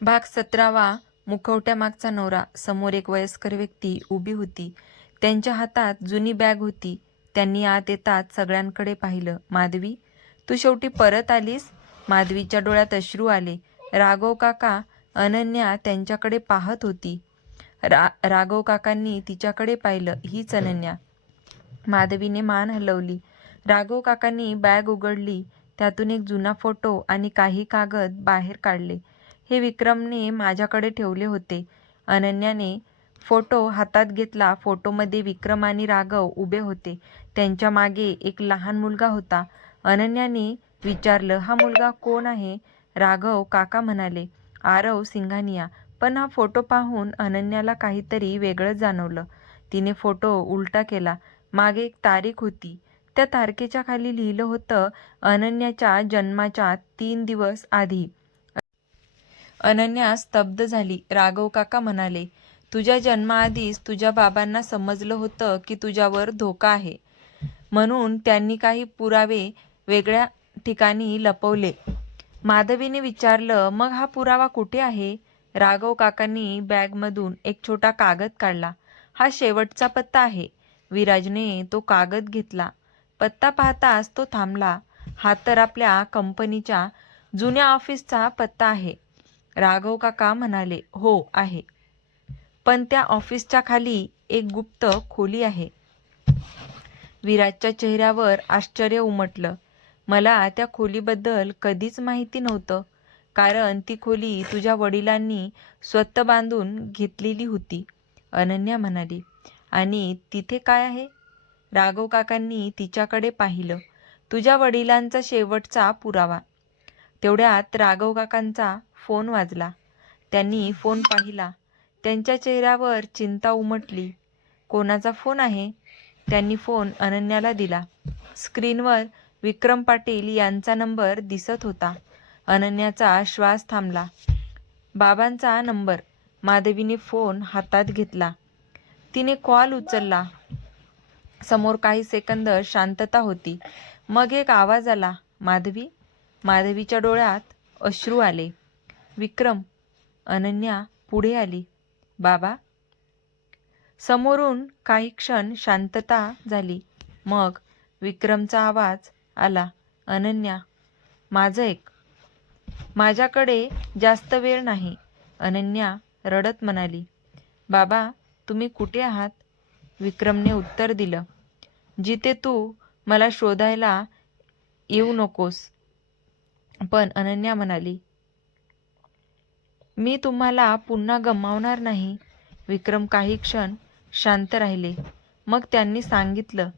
भाग 17वा. मुखवट्यामागचा नवरा. समोर एक वयस्कर व्यक्ती उभी होती. त्यांच्या हातात जुनी बॅग होती. त्यांनी आत येताच सगळ्यांकडे पाहिलं. माधवी, तू शेवटी परत आलीस? माधवीच्या डोळ्यात अश्रू आले. राघव काका. अनन्या त्यांच्याकडे पाहत होती. राघव काकांनी तिच्याकडे पाहिलं. हीच अनन्या. माधवीने मान हलवली. राघव काकांनी बॅग उघडली. त्यातून एक जुना फोटो आणि काही कागद बाहेर काढले. हे विक्रमने माझ्याकडे ठेवले होते. अनन्याने फोटो हातात घेतला. फोटोमध्ये विक्रम आणि राघव उभे होते. त्यांच्या मागे एक लहान मुलगा होता. अनन्याने विचारलं, हा मुलगा कोण आहे? राघव काका म्हणाले, आरव सिंघानिया. पण हा फोटो पाहून अनन्याला काहीतरी वेगळं जाणवलं. तिने फोटो उलटा केला. मागे एक तारीख होती. त्या तारखेच्या खाली लिहिलं होतं, अनन्याच्या जन्माच्या 3 दिवस आधी. अनन्या स्तब्ध झाली. राघव काका म्हणाले, तुझ्या जन्माआधीच तुझ्या बाबांना समजलं होतं की तुझ्यावर धोका आहे, म्हणून त्यांनी काही पुरावे वेगळ्या ठिकाणी लपवले. माधवीने विचारलं, मग हा पुरावा कुठे आहे? राघव काकांनी बॅगमधून एक छोटा कागद काढला. हा शेवटचा पत्ता आहे. विराजने तो कागद घेतला. पत्ता पाहताच तो थांबला. हा तर आपल्या कंपनीच्या जुन्या ऑफिसचा पत्ता आहे. राघव काका म्हणाले, हो आहे. पण त्या ऑफिसच्या खाली एक गुप्त खोली आहे. विराजच्या चेहऱ्यावर आश्चर्य उमटलं. मला त्या खोलीबद्दल कधीच माहिती नव्हतं, कारण ती खोली तुझ्या वडिलांनी स्वतः बांधून घेतलेली होती. अनन्या म्हणाली, आणि तिथे काय आहे? राघव काकांनी तिच्याकडे पाहिलं. तुझ्या वडिलांचा शेवटचा पुरावा. तेवढ्यात राघव काकांचा फोन वाजला. त्यांनी फोन पाहिला. त्यांच्या चेहऱ्यावर चिंता उमटली. कोणाचा फोन आहे? त्यांनी फोन अनन्याला दिला. स्क्रीनवर विक्रम पाटील यांचा नंबर दिसत होता. अनन्याचा श्वास थांबला. बाबांचा नंबर. माधवीने फोन हातात घेतला. तिने कॉल उचलला. समोर काही सेकंद शांतता होती. मग एक आवाज आला, माधवी. माधवीच्या डोळ्यात अश्रू आले. विक्रम. अनन्या पुढे आली. बाबा. समोरून काही क्षण शांतता झाली. मग विक्रमचा आवाज आला, अनन्या, माझं ऐक. माझ्याकडे जास्त वेळ नाही. अनन्या रडत म्हणाली, बाबा तुम्ही कुठे आहात? विक्रमने उत्तर दिलं, जिथे तू मला शोधायला येऊ नकोस. पण अनन्या म्हणाली, मी तुम्हाला पुन्हा गमावणार नाही. विक्रम काही क्षण शांत राहिले. मग त्यांनी सांगितलं,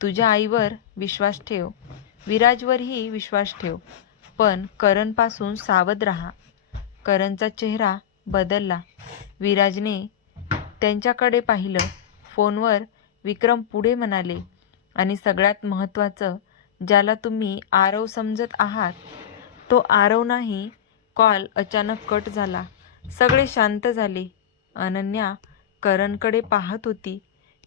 तुझ्या आईवर विश्वास ठेव, विराजवरही विश्वास ठेव, पण करणपासून सावध राहा. करणचा चेहरा बदलला. विराजने त्यांच्याकडे पाहिलं. फोनवर विक्रम पुढे म्हणाले, आणि सगळ्यात महत्त्वाचं, ज्याला तुम्ही आरव समजत आहात तो आरव नाही. कॉल अचानक कट झाला. सगळे शांत झाले. अनन्या करणकडे पाहत होती.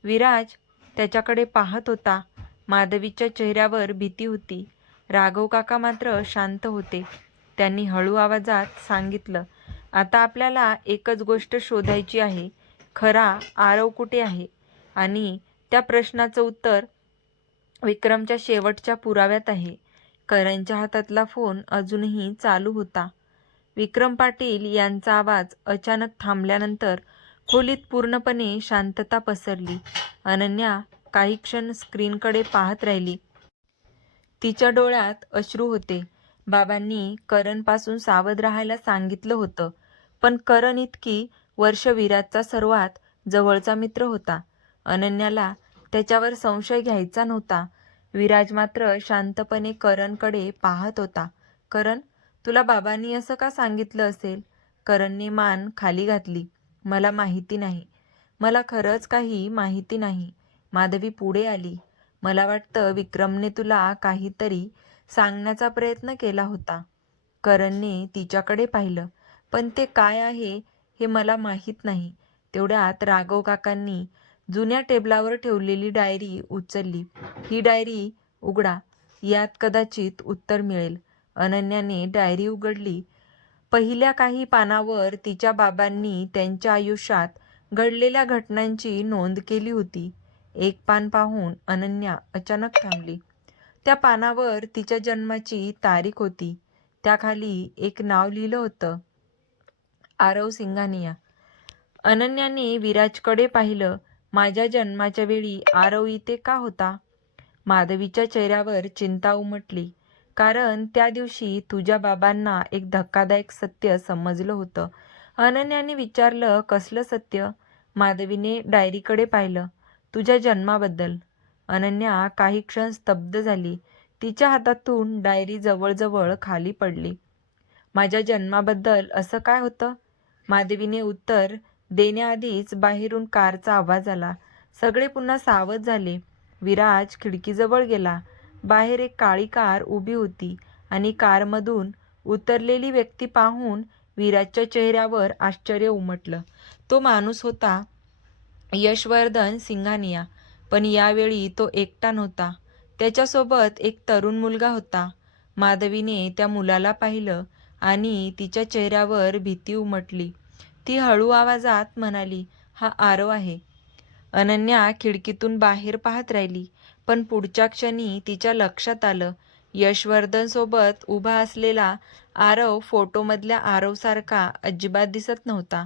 विराज त्याच्याकडे पाहत होता. माधवीच्या चेहऱ्यावर भीती होती. राघव काका मात्र शांत होते. त्यांनी हळू आवाजात सांगितलं, आता आपल्याला एकच गोष्ट शोधायची आहे, खरा आरव कुठे आहे? आणि त्या प्रश्नाचं उत्तर विक्रमच्या शेवटच्या पुराव्यात आहे. करणच्या हातातला फोन अजूनही चालू होता. विक्रम पाटील यांचा आवाज अचानक थांबल्यानंतर खोलीत पूर्णपणे शांतता पसरली. अनन्या काही क्षण स्क्रीनकडे पाहत राहिली. तिच्या डोळ्यात अश्रू होते. बाबांनी करणपासून सावध राहायला सांगितलं होतं, पण करण इतकी वर्ष विराजचा सर्वात जवळचा मित्र होता. अनन्याला त्याच्यावर संशय घ्यायचा नव्हता. विराज मात्र शांतपणे करणकडे पाहत होता. करण, तुला बाबांनी असं का सांगितलं असेल? करणने मान खाली घातली. मला माहिती नाही. मला खरंच काही माहिती नाही. माधवी पुढे आली. मला वाटतं विक्रमने तुला काहीतरी सांगण्याचा प्रयत्न केला होता. करणने तिच्याकडे पाहिलं. पण ते काय आहे हे मला माहीत नाही. तेवढ्यात राघव काकांनी जुन्या टेबलावर ठेवलेली डायरी उचलली. ही डायरी उघडा, यात कदाचित उत्तर मिळेल. अनन्याने डायरी उघडली. पहिल्या काही पानावर तिच्या बाबांनी त्यांच्या आयुष्यात घडलेल्या घटनांची नोंद केली होती. एक पान पाहून अनन्या अचानक थांबली. त्या पानावर तिच्या जन्माची तारीख होती. त्याखाली एक नाव लिहिलं होतं, आरव सिंघानिया. अनन्याने विराजकडे पाहिलं. माझ्या जन्माच्या वेळी आरव इथे का होता? माधवीच्या चेहऱ्यावर चिंता उमटली. कारण त्या दिवशी तुझ्या बाबांना एक धक्कादायक सत्य समजलं होतं. अनन्याने विचारलं, कसलं सत्य? माधवीने डायरीकडे पाहिलं. तुझ्या जन्माबद्दल. अनन्या काही क्षण स्तब्ध झाली. तिच्या हातातून डायरी जवळजवळ खाली पडली. माझ्या जन्माबद्दल असं काय होतं? माधवीने उत्तर देण्याआधीच बाहेरून कारचा आवाज आला. सगळे पुन्हा सावध झाले. विराज खिडकीजवळ गेला. बाहेर एक काळी कार उभी होती आणि कारमधून उतरलेली व्यक्ती पाहून विराजच्या चेहऱ्यावर आश्चर्य उमटलं. तो माणूस होता यशवर्धन सिंघानिया. पण यावेळी तो एकटा नव्हता. त्याच्यासोबत एक तरुण मुलगा होता. माधवीने त्या मुलाला पाहिलं आणि तिच्या चेहऱ्यावर भीती उमटली. ती हळू आवाजात म्हणाली, हा आरव आहे. अनन्या खिडकीतून बाहेर पाहत राहिली. पण पुढच्या क्षणी तिच्या लक्षात आलं, यशवर्धन सोबत उभा असलेला आरव फोटोमधल्या आरवसारखा अजिबात दिसत नव्हता.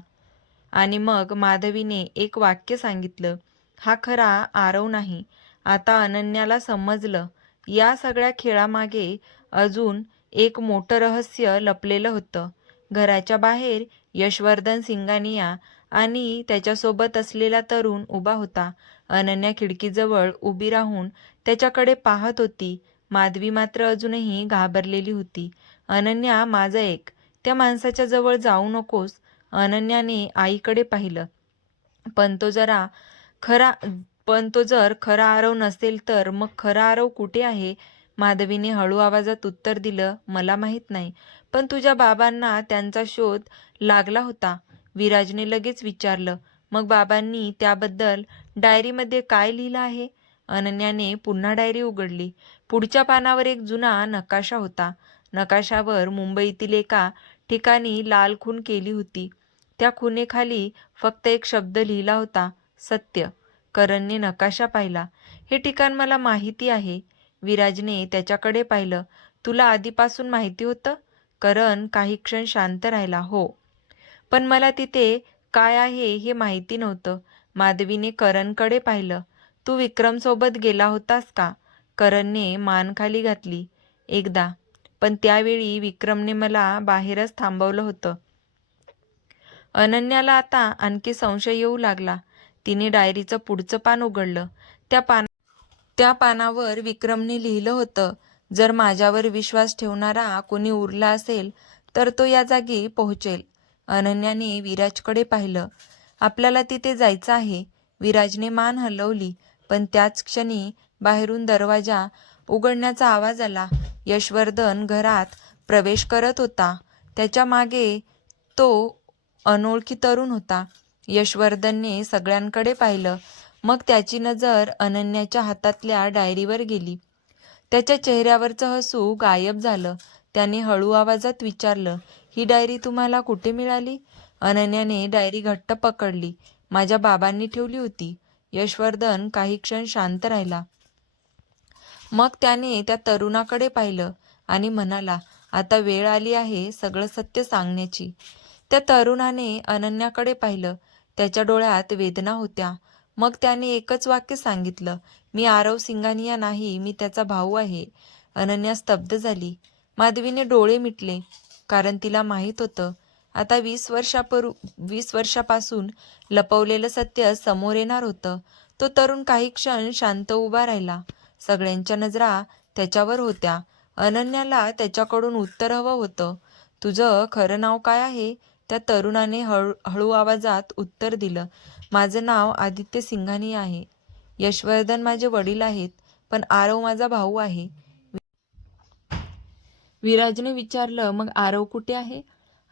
आणि मग माधवीने एक वाक्य सांगितलं, हा खरा आरव नाही. आता अनन्याला समजलं, या सगळ्या खेळामागे अजून एक मोठं रहस्य लपलेलं होतं. घराच्या बाहेर यशवर्धन सिंघानिया आणि त्याच्यासोबत असलेला तरुण उभा होता. अनन्या खिडकीजवळ उभी राहून त्याच्याकडे पाहत होती. माधवी मात्र अजूनही घाबरलेली होती. अनन्या, माझं ऐक. त्या माणसाच्या जवळ जाऊ नकोस. अनन्याने आईकडे पाहिलं. पण तो जर खरा आरव नसेल तर मग खरा आरव कुठे आहे? माधवीने हळू आवाजात उत्तर दिलं, मला माहीत नाही. पण तुझ्या बाबांना त्यांचा शोध लागला होता. विराजने लगेच विचारलं. मग बाबांनी त्याबद्दल डायरीमध्ये काय लिहिलं आहे? अनन्याने पुन्हा डायरी उघडली. पुढच्या पानावर एक जुना नकाशा होता. नकाशावर मुंबईतील एका ठिकाणी लाल खून केली होती. त्या खुनेखाली फक्त एक शब्द लिहिला होता, सत्य. करणने नकाशा पाहिला. हे ठिकाण मला माहिती आहे. विराजने त्याच्याकडे पाहिलं. तुला आधीपासून माहिती होतं? करण काही क्षण शांत राहिला. हो, पण मला तिथे काय आहे हे माहिती नव्हतं. माधवीने करणकडे पाहिलं. तू विक्रमसोबत गेला होतास का? करणने मान खाली घातली. एकदा, पण त्यावेळी विक्रमने मला बाहेरच थांबवलं होतं. अनन्याला आता आणखी संशय येऊ लागला. तिने डायरीचं पुढचं पान उघडलं. त्या पानावर विक्रमने लिहिलं होतं, जर माझ्यावर विश्वास ठेवणारा कोणी उरला असेल तर तो या जागी पोहोचेल. अनन्याने विराजकडे पाहिलं. आपल्याला तिथे जायचं आहे. विराजने मान हलवली. पण त्याच क्षणी बाहेरून दरवाजा उघडण्याचा आवाज आला. यशवर्धन घरात प्रवेश करत होता. त्याच्या मागे तो अनोळखी तरुण होता. यशवर्धनने सगळ्यांकडे पाहिलं. मग त्याची नजर अनन्याच्या हातातल्या डायरीवर गेली. त्याच्या चेहऱ्यावरचं हसू गायब झालं. त्याने हळू आवाजात विचारलं, ही डायरी तुम्हाला कुठे मिळाली? अनन्याने डायरी घट्ट पकडली. माझ्या बाबांनी ठेवली होती. यशवर्धन काही क्षण शांत राहिला. मग त्याने त्या तरुणाकडे पाहिलं आणि म्हणाला, आता वेळ आली आहे सगळं सत्य सांगण्याची. त्या तरुणाने अनन्याकडे पाहिलं. त्याच्या डोळ्यात वेदना होत्या. मग त्याने एकच वाक्य सांगितलं, मी आरव सिंघानिया नाही, मी त्याचा भाऊ आहे. अनन्या स्तब्ध झाली. माधवीने डोळे मिटले. कारण तिला माहीत होतं, आता 20 वर्षापासून लपवलेलं सत्य समोर येणार होतं. तो तरुण काही क्षण शांत उभा राहिला. सगळ्यांच्या नजरा त्याच्यावर होत्या. अनन्याला त्याच्याकडून उत्तर हवं होतं. तुझं खरं नाव काय आहे? त्या तरुणाने हळू आवाजात उत्तर दिलं, माझं नाव आदित्य सिंघानिया आहे. यशवर्धन माझे वडील आहेत, पण आरव माझा भाऊ आहे. विराजने विचारलं, मग आरव कुठे आहे?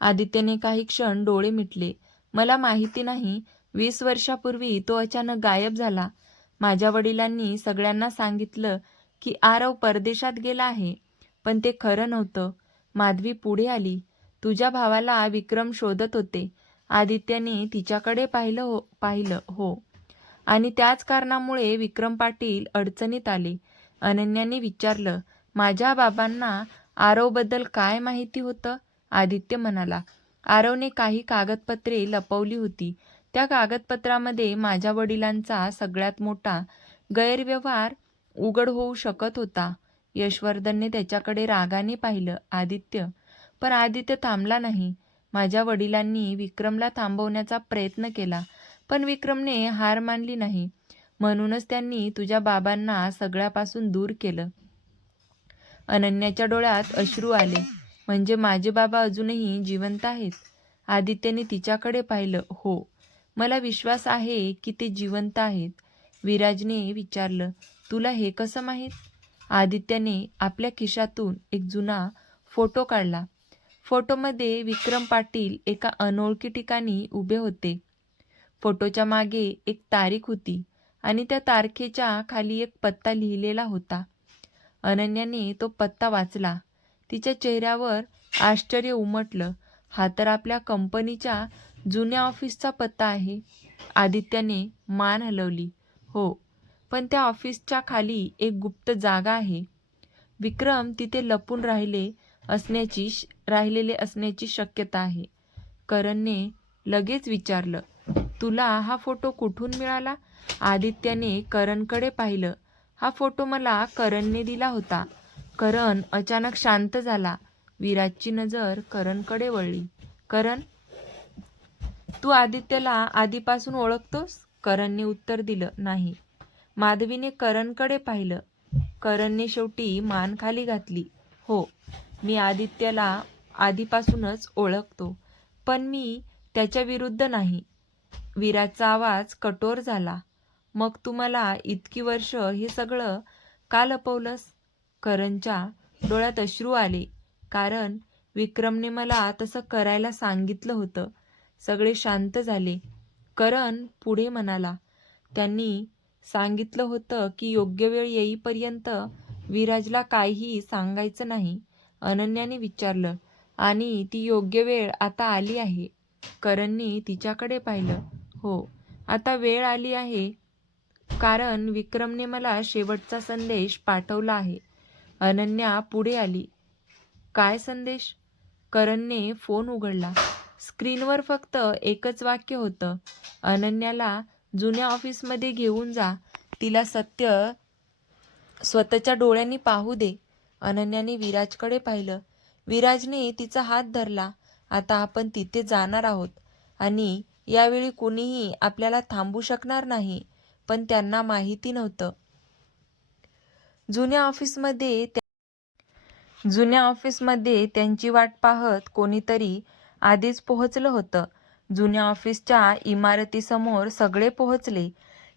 आदित्यने काही क्षण डोळे मिटले. मला माहिती नाही. 20 वर्षापूर्वी तो अचानक गायब झाला. माझ्या वडिलांनी सगळ्यांना सांगितलं की आरव परदेशात गेला आहे, पण ते खरं नव्हतं. माधवी पुढे आली. तुझ्या भावाला विक्रम शोधत होते. आदित्यने तिच्याकडे पाहिलं हो. आणि त्याच कारणामुळे विक्रम पाटील अडचणीत आले. अनन्याने विचारलं, माझ्या बाबांना आरवबद्दल काय माहिती होतं? आदित्य म्हणाला, आरवने काही कागदपत्रे लपवली होती. त्या कागदपत्रामध्ये माझ्या वडिलांचा सगळ्यात मोठा गैरव्यवहार उघड होऊ शकत होता. यशवर्धनने त्याच्याकडे रागाने पाहिलं. पण आदित्य थांबला नाही. माझ्या वडिलांनी विक्रमला थांबवण्याचा प्रयत्न केला, पण विक्रमने हार मानली नाही. म्हणूनच त्यांनी तुझ्या बाबांना सगळ्यापासून दूर केलं. अनन्याच्या डोळ्यात अश्रू आले. म्हणजे माझे बाबा अजूनही जिवंत आहेत? आदित्यने तिच्याकडे पाहिलं. हो, मला विश्वास आहे की ते जिवंत आहेत. विराजने विचारलं, तुला हे कसं माहीत? आदित्यने आपल्या खिशातून एक जुना फोटो काढला. फोटोमध्ये विक्रम पाटील एका अनोळखी ठिकाणी उभे होते. फोटोच्या मागे एक तारीख होती आणि त्या तारखेच्या खाली एक पत्ता लिहिलेला होता. अनन्याने तो पत्ता वाचला. तिच्या चेहऱ्यावर आश्चर्य उमटलं. हा तर आपल्या कंपनीच्या जुन्या ऑफिसचा पत्ता आहे. आदित्यने मान हलवली. हो, पण त्या ऑफिसच्या खाली एक गुप्त जागा आहे. विक्रम तिथे लपून राहिलेले असण्याची शक्यता आहे. करणने लगेच विचारलं, तुला हा फोटो कुठून मिळाला? आदित्यने करणकडे पाहिलं. हा फोटो मला करणने दिला होता. करण अचानक शांत झाला. विराजची नजर करणकडे वळली. करण, तू आदित्यला आधीपासून ओळखतोस? करणने उत्तर दिलं, नाही. माधवीने करणकडे पाहिलं. करणने शेवटी मान खाली घातली. हो, मी आदित्यला आधीपासूनच ओळखतो, पण मी त्याच्या विरुद्ध नाही. विराजचा आवाज कठोर झाला. मग तू मला इतकी वर्ष हे सगळं का लपवलंस? करणच्या डोळ्यात अश्रू आले. कारण विक्रमने मला तसं करायला सांगितलं होतं. सगळे शांत झाले. करण पुढे म्हणाला, त्यांनी सांगितलं होतं की योग्य वेळ येईपर्यंत विराजला काहीही सांगायचं नाही. अनन्याने विचारलं, आणि ती योग्य वेळ आता आली आहे? करणने तिच्याकडे पाहिलं. हो, आता वेळ आली आहे. कारण विक्रमने मला शेवटचा संदेश पाठवला आहे. अनन्या पुढे आली. काय संदेश? करणने फोन उघडला. स्क्रीनवर फक्त एकच वाक्य होतं, अनन्याला जुन्या ऑफिसमध्ये घेऊन जा. तिला सत्य स्वतःच्या डोळ्यांनी पाहू दे. अनन्याने विराजकडे पाहिलं. विराजने तिचा हात धरला. आता आपण तिथे जाणार आहोत आणि यावेळी कुणीही आपल्याला थांबू शकणार नाही. पण त्यांना माहिती नव्हतं. जुन्या ऑफिसमध्ये त्यांची वाट पाहत कोणीतरी आधीच पोहोचलं होतं. जुन्या ऑफिसच्या इमारतीसमोर सगळे पोहोचले.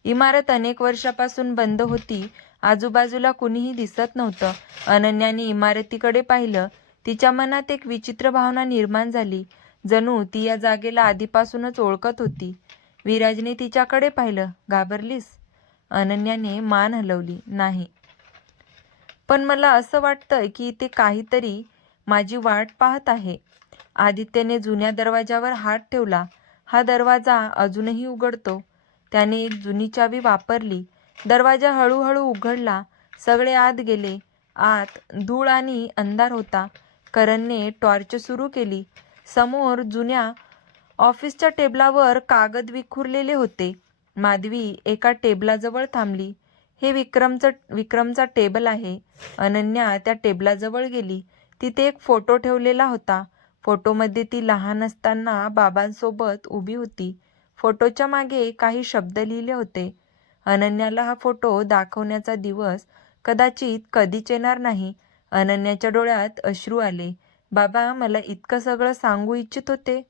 इमारत अनेक वर्षापासून बंद होती. आजूबाजूला कुणीही दिसत नव्हतं. अनन्याने इमारतीकडे पाहिलं. तिच्या मनात एक विचित्र भावना निर्माण झाली. जणू ती या जागेला आधीपासूनच ओळखत होती. विराजने तिच्याकडे पाहिलं. घाबरलीस? अनन्याने मान हलवली. नाही, पण मला असं वाटतंय की इथे काहीतरी माझी वाट पाहत आहे. आदित्यने जुन्या दरवाजावर हात ठेवला. हा दरवाजा अजूनही उघडतो. त्याने एक जुनी चावी वापरली. दरवाजा हळूहळू उघडला. सगळे आत गेले. आत धूळ आणि अंधार होता. करणने टॉर्च सुरू केली. समोर जुन्या ऑफिसच्या टेबलावर कागद विखुरलेले होते. माधवी एका टेबलाजवळ थांबली. हे विक्रमचा टेबल आहे. अनन्या त्या टेबलाजवळ गेली. तिथे एक फोटो ठेवलेला होता. फोटोमध्ये ती लहान असताना बाबांसोबत उभी होती. फोटोच्या मागे काही शब्द लिहिले होते. अनन्याला हा फोटो दाखवण्याचा दिवस कदाचित कधीच येणार नाही. अनन्याच्या डोळ्यात अश्रू आले. बाबा मला इतकं सगळं सांगू इच्छित होते,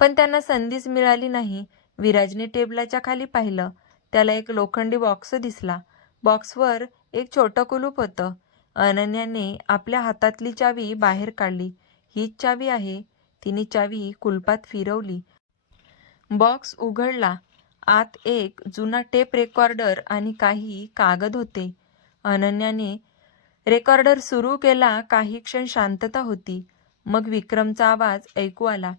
पण त्यांना संधीच मिळाली नाही. विराजने टेबलाच्या खाली पाहिलं. त्याला एक लोखंडी बॉक्स दिसला. बॉक्सवर एक छोटं कुलूप होतं. अनन्याने आपल्या हातातली चावी बाहेर काढली. हीच चावी आहे. तिने चावी कुलपात फिरवली. बॉक्स उघडला. आत एक जुना टेप रेकॉर्डर आणि काही कागद होते. अनन्याने रेकॉर्डर सुरू केला. काही क्षण शांतता होती. मग विक्रमचा आवाज ऐकू आला,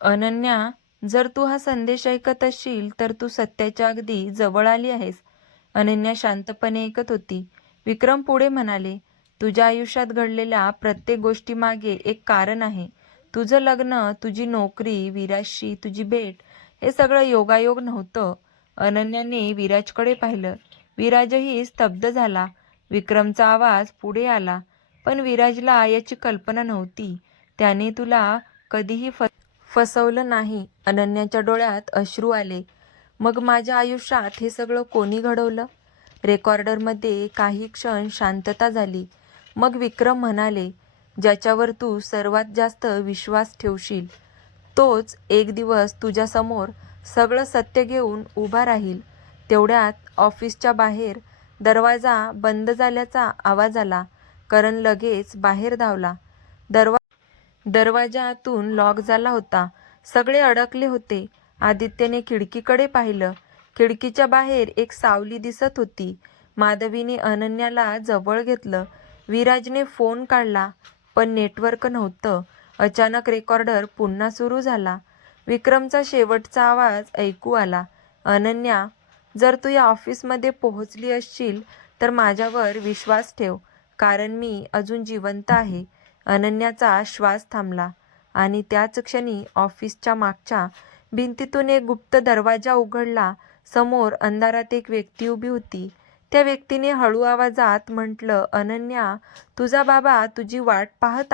अनन्या, जर तू हा संदेश ऐकत असशील तर तू सत्याच्या अगदी जवळ आली आहेस. अनन्या शांतपणे ऐकत होती. विक्रम पुढे म्हणाले, तुझ्या आयुष्यात घडलेल्या प्रत्येक गोष्टीमागे एक कारण आहे. तुझं लग्न, तुझी नोकरी, विराजशी तुझी भेट, हे सगळं योगायोग नव्हतं. अनन्याने विराजकडे पाहिलं. विराजही स्तब्ध झाला. विक्रमचा आवाज पुढे आला, पण विराजला याची कल्पना नव्हती. त्याने तुला कधीही फसवलं नाही. अनन्याच्या डोळ्यात अश्रू आले. मग माझ्या आयुष्यात हे सगळं कोणी घडवलं? रेकॉर्डरमध्ये काही क्षण शांतता झाली. मग विक्रम म्हणाले, ज्याच्यावर तू सर्वात जास्त विश्वास ठेवशील, तोच एक दिवस तुझ्यासमोर सगळं सत्य घेऊन उभा राहील. तेवढ्यात ऑफिसच्या बाहेर दरवाजा बंद झाल्याचा आवाज आला. करण लगेच बाहेर धावला. दरवाजा आतून लॉक झाला होता. सगळे अडकले होते. आदित्यने खिडकीकडे पाहिलं. खिडकीच्या बाहेर एक सावली दिसत होती. माधवीने अनन्याला जवळ घेतलं. विराजने फोन काढला, पण नेटवर्क नव्हतं. अचानक रेकॉर्डर पुन्हा सुरू झाला. विक्रमचा शेवटचा आवाज ऐकू आला, अनन्या, जर तू या ऑफिसमध्ये पोहोचली असशील तर माझ्यावर विश्वास ठेव, कारण मी अजून जिवंत आहे. अनन्याचा श्वास थांबला आणि त्याच क्षणी ऑफिसच्या मागच्या भिंतीतून एक गुप्त दरवाजा उघडला. समोर अंधारात एक व्यक्ती उभी होती. त्या व्यक्तीने हळू आवाजात म्हटलं, अनन्या, तुझा बाबा तुझी वाट पाहत